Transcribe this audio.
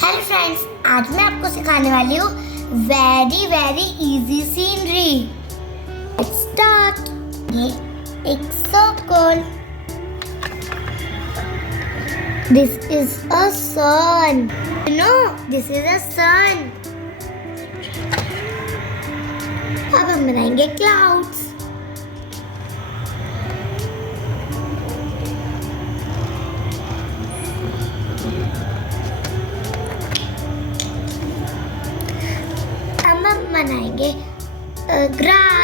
Hello friends, आज मैं आपको सिखाने वाली हूँ very very easy scenery. Let's start. ये एक circle, this is a sun, no this is a sun. अब हम बनाएंगे क्लाउड्स। अब हम बनाएंगे ग्रास।